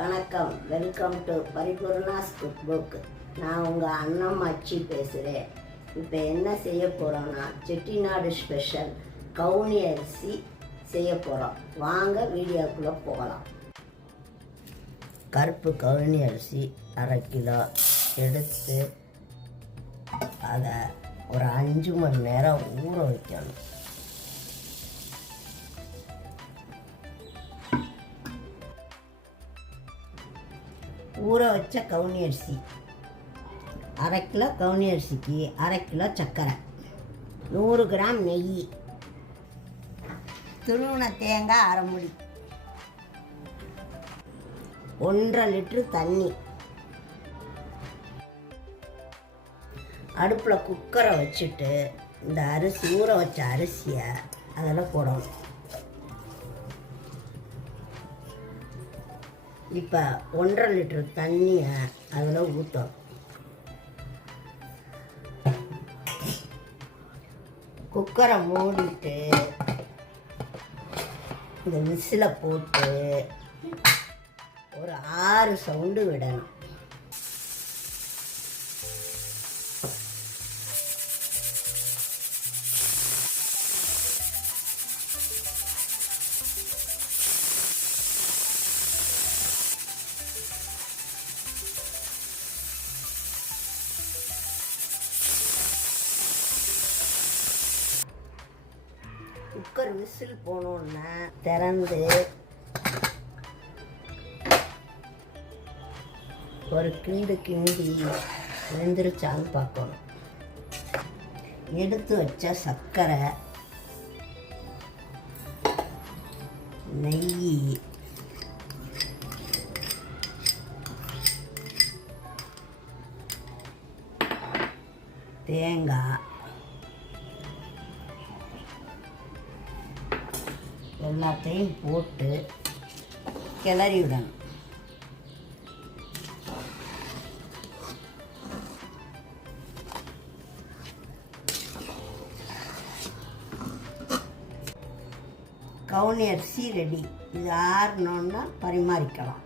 வணக்கம். Welcome to Paripoorna's cook book நான் உங்கள் அண்ணம் அச்சி பேசுகிறேன் இப்போ என்ன செய்ய போகிறோம்னா செட்டிநாடு ஸ்பெஷல் கவுனி அரிசி செய்ய போகிறோம் வாங்க வீடியோக்குள்ளே போகலாம். கருப்பு கவுனி அரிசி அரை கிலோ எடுத்து அதை ஒரு அஞ்சு மணி நேரம் ஊற வைக்கணும். ஊற வச்ச கவுனி அரிசி. அரை கிலோ கவுனி அரிசிக்கு அரை கிலோ சர்க்கரை. நூறு கிராம் நெய். துருவன தேங்காய் அரை முடி. ஒன்றரை லிட்ரு தண்ணி. அடுப்பில் குக்கரை வச்சுட்டு இந்த அரிசி ஊற வச்ச அரிசியை அதில் போடணும். இப்போ ஒன்றரை லிட்டர் தண்ணியை அதில் ஊற்றணும் குக்கரை மூடிட்டு இந்த விசிலை போட்டு ஒரு ஆறு சவுண்டு விடணும். குக்கர் விசில் போனோன்னே திறந்து ஒரு கிண்டு கிண்டி வெந்துருச்சான்னு பார்க்கணும். எடுத்து வச்ச சர்க்கரை நெய் தேங்காய் எல்லாத்தையும் போட்டு கிளறி விடணும் கவுனி அரிசி ரெடி இது ஆறணுன்னா பரிமாறிக்கலாம்.